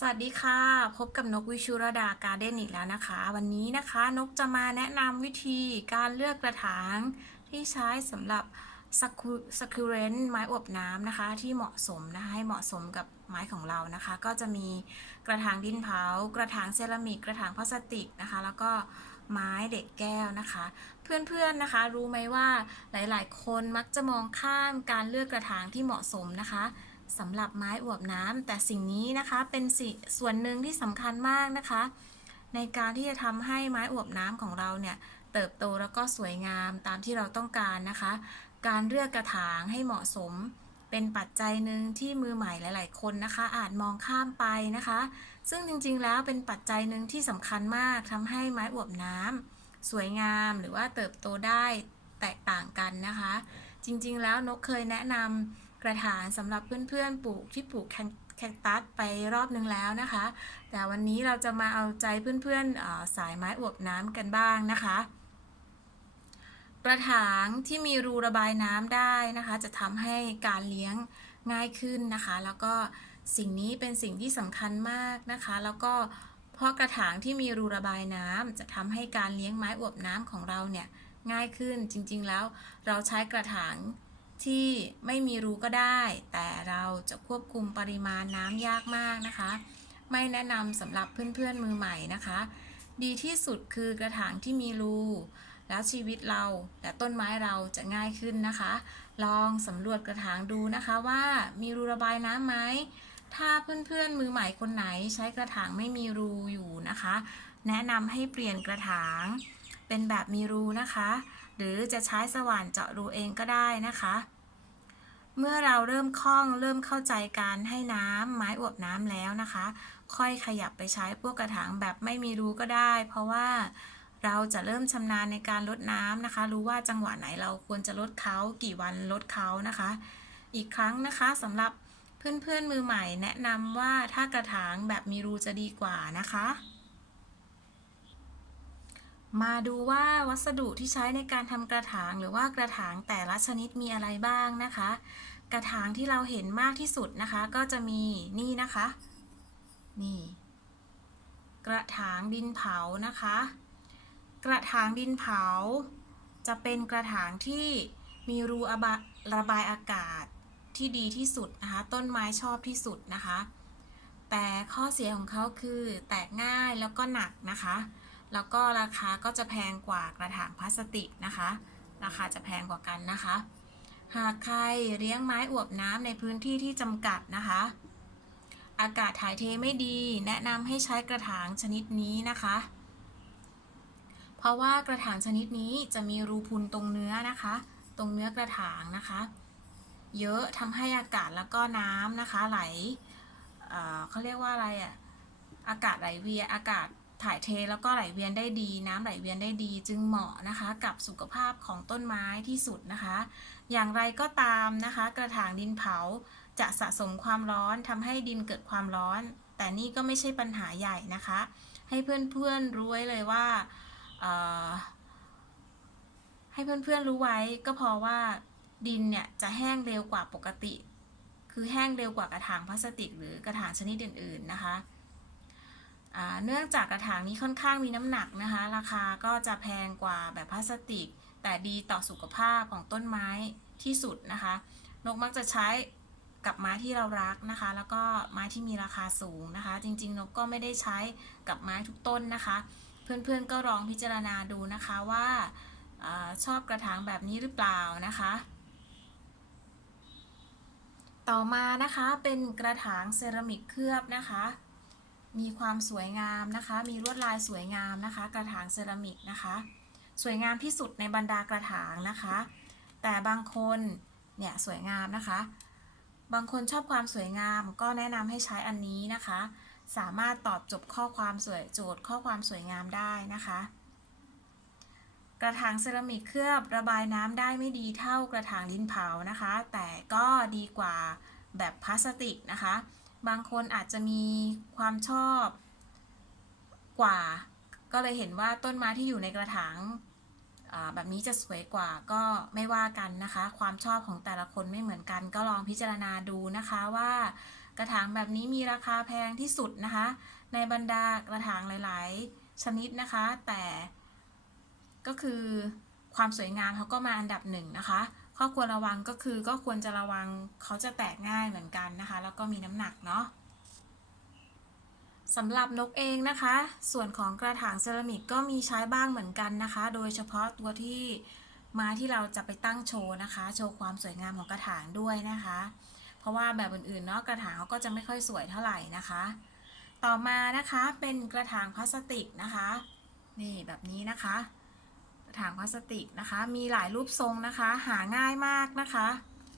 สวัสดีค่ะ พบกับนกวิชุรดาการ์เด้นอีกแล้วนะคะ วันนี้นะคะนกจะมาแนะนำวิธีการเลือกกระถางที่ใช้สำหรับสคูเรนไม้อบน้ำนะคะ ที่เหมาะสมนะคะให้เหมาะสมกับไม้ของเรานะคะ ก็จะมีกระถางดินเผา กระถางเซรามิก กระถางพลาสติกนะคะ แล้วก็ไม้เด็กแก้วนะคะ เพื่อนๆนะคะ รู้ไหมว่าหลายๆ คนมักจะมองข้ามการเลือกกระถางที่เหมาะสมนะคะ สำหรับไม้อวบน้ำแต่สิ่งนี้นะคะเป็นสส่วนหนึ่งที่สำคัญมากนะคะ ในการที่จะทำให้ไม้อวบน้ำของเราเนี่ยเติบโตแล้วก็สวยงามตามที่เราต้องการนะคะ การเลือกกระถางให้เหมาะสมเป็นปัจจัยหนึ่งที่มือใหม่หลาย ๆ คนนะคะ อาจมองข้ามไปนะคะ ซึ่งจริงๆ แล้วเป็นปัจจัยหนึ่งที่สำคัญมากทำให้ไม้อวบน้ำสวยงามหรือว่าเติบโตได้แตกต่างกันนะคะ จริงๆ แล้วนกเคยแนะนำ กระถางสำหรับเพื่อนๆปลูกที่ปลูกแคคตัสไปรอบนึงแล้วนะคะ แต่วันนี้เราจะมาเอาใจเพื่อนๆออสายไม้อวบน้ำกันบ้างนะคะ กระถางที่มีรูระบายน้ำได้นะคะ จะทำให้การเลี้ยงง่ายขึ้นนะคะ แล้วก็สิ่งนี้เป็นสิ่งที่สำคัญมากนะคะ แล้วก็เพราะกระถางที่มีรูระบายน้ำจะทำให้การเลี้ยงไม้อวบน้ำของเราเนี่ยง่ายขึ้นจริงๆแล้วเราใช้กระถาง ที่ไม่มีรูก็ได้ แต่เราจะควบคุมปริมาณน้ำยากมากนะคะ ไม่แนะนำสำหรับเพื่อนๆมือใหม่นะคะ ดีที่สุดคือกระถางที่มีรู แล้วชีวิตเราและต้นไม้เราจะง่ายขึ้นนะคะ ลองสำรวจกระถางดูนะคะว่ามีรูระบายน้ำไหมถ้าเพื่อนๆมือใหม่คนไหนใช้กระถางไม่มีรูอยู่นะคะ แนะนำให้เปลี่ยนกระถาง เป็นแบบมีรูนะคะ หรือจะใช้สว่านเจาะรูเองก็ได้นะคะ เมื่อเราเริ่มคล่องเริ่มเข้าใจการให้น้ำไม้อวบน้ำแล้วนะคะ ค่อยขยับไปใช้พวกกระถางแบบไม่มีรูก็ได้ เพราะว่าเราจะเริ่มชำนาญในการลดน้ำนะคะ รู้ว่าจังหวะไหนเราควรจะลดเขากี่วันลดเขานะคะ อีกครั้งนะคะสำหรับเพื่อนๆมือใหม่แนะนำว่าถ้ากระถางแบบมีรูจะดีกว่านะคะ มาดูว่าวัสดุที่ใช้ในการทำกระถางหรือว่ากระถางแต่ละชนิดมีอะไรบ้างนะคะ กระถางที่เราเห็นมากที่สุดนะคะ ก็จะมีนี่นะคะ นี่ กระถางดินเผานะคะ กระถางดินเผา จะเป็นกระถางที่มีรูะระบายอากาศที่ดีที่สุดนะคะ ต้นไม้ชอบที่สุดนะคะ แต่ข้อเสียของเขาคือแตกง่ายแล้วก็หนักนะคะ แล้วก็ราคาก็จะแพงกว่ากระถางพลาสติกนะคะ ราคาจะแพงกว่ากันนะคะ หากใครเลี้ยงไม้อวบน้ำในพื้นที่ที่จำกัดนะคะ อากาศถ่ายเทไม่ดี แนะนำให้ใช้กระถางชนิดนี้นะคะ เพราะว่ากระถางชนิดนี้จะมีรูพุนตรงเนื้อนะคะ ตรงเนื้อกระถางนะคะ เยอะทำให้อากาศแล้วก็น้ำนะคะไหลเเขาเรียกว่าอะไรอะ่ะอากาศไหลเวียนอากาศ ถ่ายเทแล้วก็ไหลเวียนได้ดี น้ำไหลเวียนได้ดี จึงเหมาะนะคะ กับสุขภาพของต้นไม้ที่สุดนะคะ อย่างไรก็ตามนะคะ กระถางดินเผาจะสะสมความร้อนทำให้ดินเกิดความร้อน แต่นี่ก็ไม่ใช่ปัญหาใหญ่นะคะ ให้เพื่อนๆรู้ไว้เลยว่าให้เพื่อนๆรู้ไว้ก็เพราะว่าดินเนี่ยจะแห้งเร็วกว่าปกติ คือแห้งเร็วกว่ากระถางพลาสติก หรือกระถางชนิดอื่น ๆนะคะ เนื่องจากกระถางนี้ค่อนข้างมีน้ำหนักนะคะ ราคาก็จะแพงกว่าแบบพลาสติก แต่ดีต่อสุขภาพของต้นไม้ที่สุดนะคะ นกมักจะใช้กับไม้ที่เรารักนะคะ แล้วก็ไม้ที่มีราคาสูงนะคะ จริงๆ นกก็ไม่ได้ใช้กับไม้ทุกต้นนะคะ เพื่อนๆก็ลองพิจารณาดูนะคะว่าอชอบกระถางแบบนี้หรือเปล่านะคะ ต่อมานะคะเป็นกระถางเซรามิกเคลือบนะคะ มีความสวยงามนะคะ มีลวดลายสวยงามนะคะ กระถางเซรามิกนะคะ สวยงามที่สุดในบรรดากระถางนะคะ แต่บางคนเนี่ยสวยงามนะคะ บางคนชอบความสวยงามก็แนะนำให้ใช้อันนี้นะคะ สามารถตอบจทย์ข้อความสวยโจทย์ข้อความสวยงามได้นะคะ กระถางเซรามิกเคลือบระบายน้ำได้ไม่ดีเท่ากระถางดินเผานะคะ แต่ก็ดีกว่าแบบพลาสติกนะคะ บางคนอาจจะมีความชอบกว่า ก็เลยเห็นว่าต้นไม้ที่อยู่ในกระถางแบบนี้จะสวยกว่าก็ไม่ว่ากันนะคะ ความชอบของแต่ละคนไม่เหมือนกัน ก็ลองพิจารณาดูนะคะว่ากระถางแบบนี้มีราคาแพงที่สุดนะคะ ในบรรดากระถางหลาย ๆ ชนิดนะคะ แต่ก็คือความสวยงามเขาก็มาอันดับหนึ่งนะคะ ข้อควรระวังก็คือก็ควรจะระวังเขาจะแตกง่ายเหมือนกันนะคะ แล้วก็มีน้ำหนักเนาะสำหรับนกเองนะคะ ส่วนของกระถางเซรามิกก็มีใช้บ้างเหมือนกันนะคะ โดยเฉพาะตัวที่ม้ที่เราจะไปตั้งโชว์นะคะ โชว์ความสวยงามของกระถางด้วยนะคะ เพราะว่าแบบอื่นๆเนาะกระถางเขาก็จะไม่ค่อยสวยเท่าไหร่นะคะ ต่อมานะคะเป็นกระถางพลาสติกนะคะ นี่แบบนี้นะคะ ถางพลาสติกนะคะ มีหลายรูปทรงนะคะ หาง่ายมากนะคะ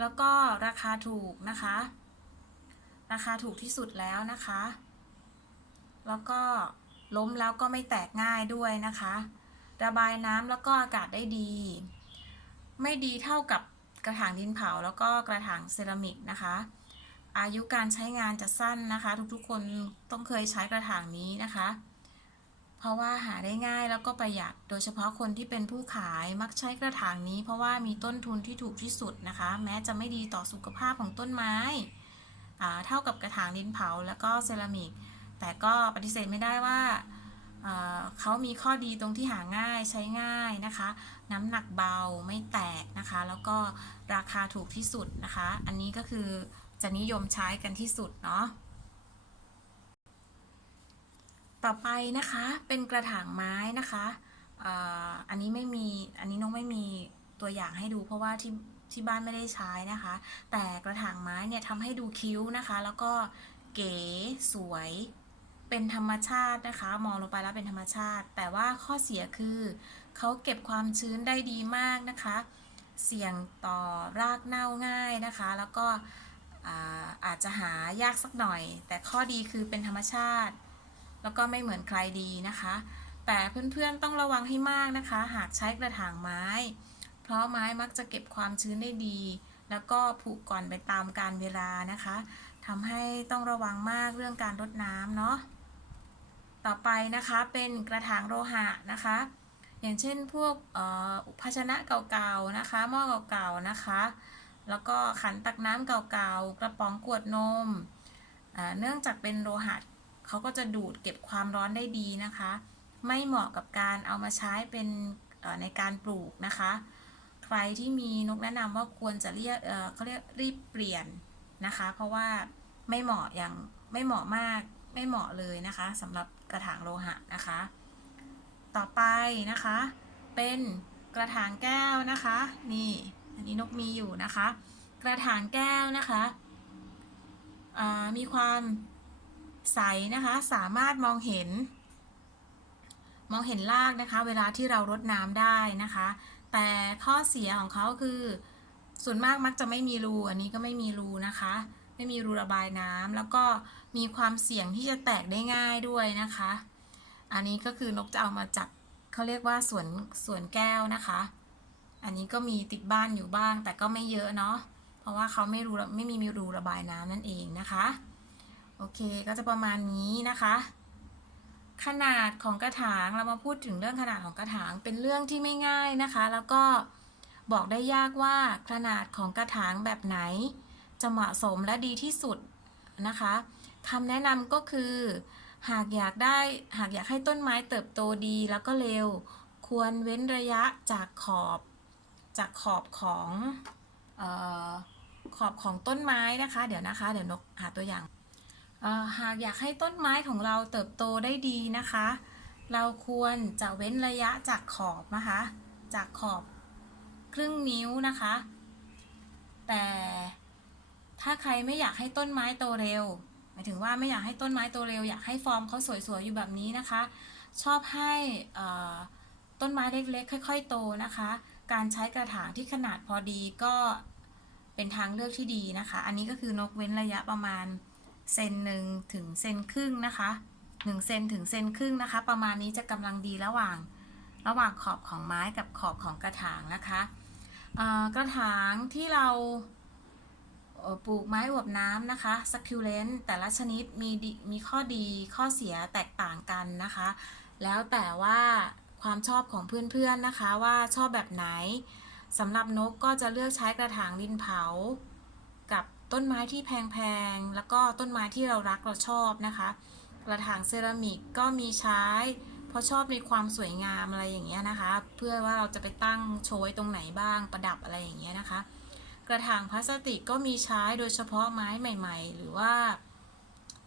แล้วก็ราคาถูกนะคะ ราคาถูกที่สุดแล้วนะคะ แล้วก็ล้มแล้วก็ไม่แตกง่ายด้วยนะคะ ระบายน้ำแล้วก็อากาศได้ดี ไม่ดีเท่ากับกระถางดินเผาแล้วก็กระถางเซรามิกนะคะ อายุการใช้งานจะสั้นนะคะ ทุกๆคนต้องเคยใช้กระถางนี้นะคะ เพราะว่าหาได้ง่ายแล้วก็ประหยัด โดยเฉพาะคนที่เป็นผู้ขายมักใช้กระถางนี้ เพราะว่ามีต้นทุนที่ถูกที่สุดนะคะ แม้จะไม่ดีต่อสุขภาพของต้นไม้เท่ากับกระถางดินเผาแล้วก็เซรามิก แต่ก็ปฏิเสธไม่ได้ว่าเขามีข้อดีตรงที่หาง่ายใช้ง่ายนะคะ น้ำหนักเบาไม่แตกนะคะ แล้วก็ราคาถูกที่สุดนะคะ อันนี้ก็คือจะนิยมใช้กันที่สุดเนาะ ต่อไปนะคะเป็นกระถางไม้นะคะอันนี้ไม่มีอันนี้น้องไม่มีตัวอย่างให้ดูเพราะว่าที่ที่บ้านไม่ได้ใช้นะคะ แต่กระถางไม้เนี่ยทำให้ดูคิ้วนะคะ แล้วก็เก๋สวยเป็นธรรมชาตินะคะ มองลงไปแล้วเป็นธรรมชาติ แต่ว่าข้อเสียคือเขาเก็บความชื้นได้ดีมากนะคะ เสี่ยงต่อรากเน่าง่ายนะคะ แล้วก็อ่าอาจจะหายากสักหน่อย แต่ข้อดีคือเป็นธรรมชาติ แล้วก็ไม่เหมือนใครดีนะคะ แต่เพื่อนๆต้องระวังให้มากนะคะ หากใช้กระถางไม้ เพราะไม้มักจะเก็บความชื้นได้ดี แล้วก็ผุก่อนไปตามกาลเวลานะคะทำให้ต้องระวังมากเรื่องการรดน้ำเนาะต่อไปนะคะเป็นกระถางโลหะนะคะ อย่างเช่นพวกภาชนะเก่าๆนะคะ หม้อเก่าๆนะคะ แล้วก็ขันตักน้ำเก่าๆ กระป๋องขวดนม เนื่องจากเป็นโลหะ เขาก็จะดูดเก็บความร้อนได้ดีนะคะ ไม่เหมาะกับการเอามาใช้เป็นในการปลูกนะคะ ใครที่มีนกแนะนำว่าควรจะเรียกเเขาเรียกรีบเปลี่ยนนะคะ เพราะว่าไม่เหมาะอย่างไม่เหมาะมากไม่เหมาะเลยนะคะสำหรับกระถางโลหะนะคะ ต่อไปนะคะ เป็นกระถางแก้วนะคะ นี่อันนี้นกมีอยู่นะคะ กระถางแก้วนะคะมีความ ใสนะคะสามารถมองเห็น มองเห็นรากนะคะ เวลาที่เรารดน้ำได้นะคะ แต่ข้อเสียของเขาคือ ส่วนมากมักจะไม่มีรูอันนี้ก็ไม่มีรูนะคะ ไม่มีรูระบายน้ำแล้วก็มีความเสี่ยงที่จะแตกได้ง่ายด้วยนะคะ อันนี้ก็คือนกจะเอามาจากเขาเรียกว่าสวนสวนแก้วนะคะ อันนี้ก็มีติดบ้านอยู่บ้างแต่ก็ไม่เยอะเนาะเพราะว่าเขาไม่รูไม่มีรูระบายน้ำนั่นเองนะคะ โอเคก็จะประมาณนี้นะคะ ขนาดของกระถางเรามาพูดถึงเรื่องขนาดของกระถางเป็นเรื่องที่ไม่ง่ายนะคะ แล้วก็บอกได้ยากว่าขนาดของกระถางแบบไหน จะเหมาะสมและดีที่สุดนะคะคำแนะนำก็คือ หากอยากได้หากอยากให้ต้นไม้เติบโตดีแล้วก็เร็ว ควรเว้นระยะจากขอบจากขอบของออขอบของต้นไม้นะคะ เดี๋ยวนะคะ เดี๋ยวนกหาตัวอย่าง หากอยากให้ต้นไม้ของเราเติบโตได้ดีนะคะ เราควรจะเว้นระยะจากขอบนะคะ จากขอบครึ่งนิ้วนะคะ แต่ถ้าใครไม่อยากให้ต้นไม้โตเร็ว หมายถึงว่าไม่อยากให้ต้นไม้โตเร็ว อยากให้ฟอร์มเขาสวยๆอยู่แบบนี้นะคะ ชอบให้ต้นไม้เล็กๆ ค่อย ๆ โตนะคะ การใช้กระถางที่ขนาดพอดีก็เป็นทางเลือกที่ดีนะคะ อันนี้ก็คือนกเว้นระยะประมาณ เซนหนึ่งถึงเซนครึ่งนะคะหนึ่งเซนถึงเซนครึ่งนะคะ ประมาณนี้จะกำลังดีระหว่างระหว่างขอบของไม้กับขอบของกระถางนะคะกระถางที่เราปลูกไม้อวบน้ำนะคะ succulent แต่ละชนิดมีดีมีข้อดีข้อเสียแตกต่างกันนะคะ แล้วแต่ว่าความชอบของเพื่อนๆนะคะว่าชอบแบบไหนสำหรับนกก็จะเลือกใช้กระถางดินเผา ต้นไม้ที่แพงๆ แล้วก็ต้นไม้ที่เรารักเราชอบนะคะ กระถางเซรามิกก็มีใช้ เพราะชอบในความสวยงามอะไรอย่างเงี้ยนะคะ เพื่อว่าเราจะไปตั้งโชว์ตรงไหนบ้างประดับอะไรอย่างเงี้ยนะคะ กระถางพลาสติกก็มีใช้โดยเฉพาะไม้ใหม่ ๆ หรือว่า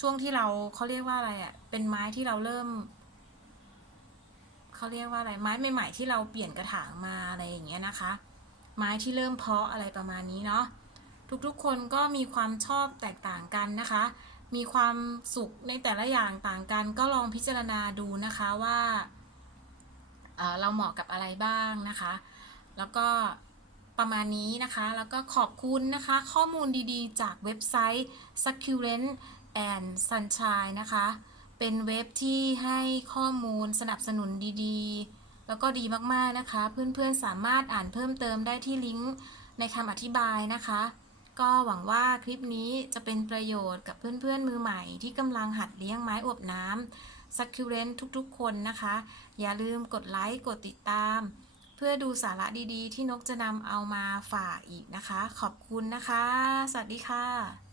ช่วงที่เราเขาเรียกว่าอะไรอะ่ะ เป็นไม้ที่เราเริ่มเขาเรียกว่าอะไร ไม้ใหม่ ๆ ที่เราเปลี่ยนกระถางมาอะไรอย่างเงี้ยนะคะ ไม้ที่เริ่มเพาะอะไรประมาณนี้เนาะ ทุกๆ คนก็มีความชอบแตกต่างกันนะคะ มีความสุขในแต่ละอย่างต่างกัน ก็ลองพิจารณาดูนะคะว่าเเราเหมาะกับอะไรบ้างนะคะ แล้วก็ประมาณนี้นะคะ แล้วก็ขอบคุณนะคะ ข้อมูลดีๆ จากเว็บไซต์ Succulent and Sunshine นะคะ เป็นเว็บที่ให้ข้อมูลสนับสนุนดีๆ แล้วก็ดีมากๆนะคะ เพื่อนๆสามารถอ่านเพิ่มเติมได้ที่ลิงก์ในคำอธิบายนะคะ ก็หวังว่าคลิปนี้จะเป็นประโยชน์กับเพื่อนๆมือใหม่ที่กำลังหัดเลี้ยงไม้อบน้ำซักคิวเรนทุกๆ คนนะคะ อย่าลืมกดไลค์กดติดตาม เพื่อดูสาระดีๆ ที่นกจะนำเอามาฝากอีกนะคะ ขอบคุณนะคะ สวัสดีค่ะ